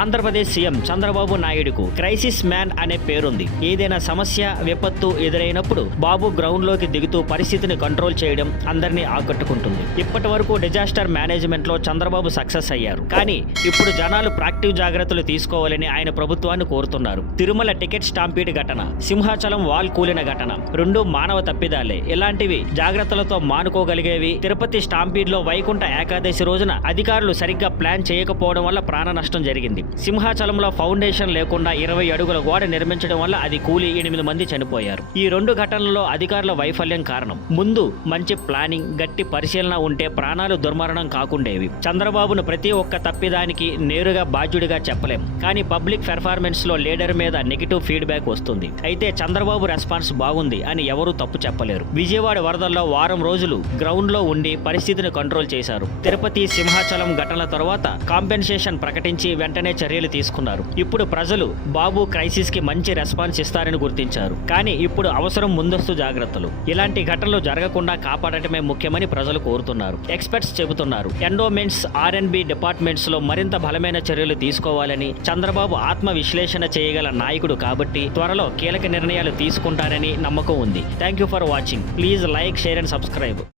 Andhra Pradesh CM Chandrababu నాయుడుకు crisis man అనే పేరుంది. ఏదైనా సమస్య విపత్తు ఎదురైనప్పుడు బాబు గ్రౌండ్ లోకి దిగుతూ పరిస్థితిని కంట్రోల్ చేయడం అందరినీ ఆకట్టుకుంటుంది. ఇప్పటి వరకు డిజాస్టర్ మేనేజ్మెంట్ లో చంద్రబాబు సక్సెస్ అయ్యారు. కానీ ఇప్పుడు జనాలు ప్రాక్టివ్ జాగ్రత్తలు తీసుకోవాలని ఆయన ప్రభుత్వాన్ని కోరుతున్నారు. తిరుమల టికెట్ స్టాంపీడ్ ఘటన, సింహాచలం వాల్ కూలిన ఘటన రెండు మానవ తప్పిదాలే. ఇలాంటివి జాగ్రత్తలతో మానుకోగలిగేవి. తిరుపతి స్టాంపీడ్ లో వైకుంఠ ఏకాదశి రోజున అధికారులు సరిగ్గా ప్లాన్ చేయకపోవడం వల్ల ప్రాణ నష్టం జరిగింది. సింహాచలంలో ఫౌండేషన్ లేకుండా 20 అడుగుల గోడ నిర్మించడం వల్ల అది కూలి 8 మంది చనిపోయారు. ఈ రెండు ఘటనల్లో అధికారుల వైఫల్యం కారణం. ముందు మంచి ప్లానింగ్, గట్టి పరిశీలన ఉంటే ప్రాణాలు దుర్మరణం కాకుండేవి. చంద్రబాబును ప్రతి ఒక్క తప్పిదానికి నేరుగా బాధ్యుడిగా చెప్పలేం. కానీ పబ్లిక్ పెర్ఫార్మెన్స్ లో లీడర్ మీద నెగిటివ్ ఫీడ్బ్యాక్ వస్తుంది. అయితే చంద్రబాబు రెస్పాన్స్ బాగుంది అని ఎవరూ తప్పు చెప్పలేరు. విజయవాడ వరదల్లో వారం రోజులు గ్రౌండ్ లో ఉండి పరిస్థితిని కంట్రోల్ చేశారు. తిరుపతి సింహాచలం ఘటనల తర్వాత కాంపెన్సేషన్ ప్రకటించి వెంటనే చర్యలు తీసుకున్నారు. ఇప్పుడు ప్రజలు బాబు క్రైసిస్ కి మంచి రెస్పాన్స్ ఇస్తారని గుర్తించారు. కానీ ఇప్పుడు అవసరం ముందస్తు జాగ్రత్తలు. ఇలాంటి ఘటనలు జరగకుండా కాపాడటమే ముఖ్యమని ప్రజలు కోరుతున్నారు. ఎక్స్పర్ట్స్ చెబుతున్నారు, ఎండోమెంట్స్, R&B డిపార్ట్మెంట్స్ లో మరింత బలమైన చర్యలు తీసుకోవాలని. చంద్రబాబు ఆత్మ విశ్లేషణ చేయగల నాయకుడు కాబట్టి త్వరలో కీలక నిర్ణయాలు తీసుకుంటారని నమ్మకం ఉంది. Thank you for watching. Please like, share and subscribe.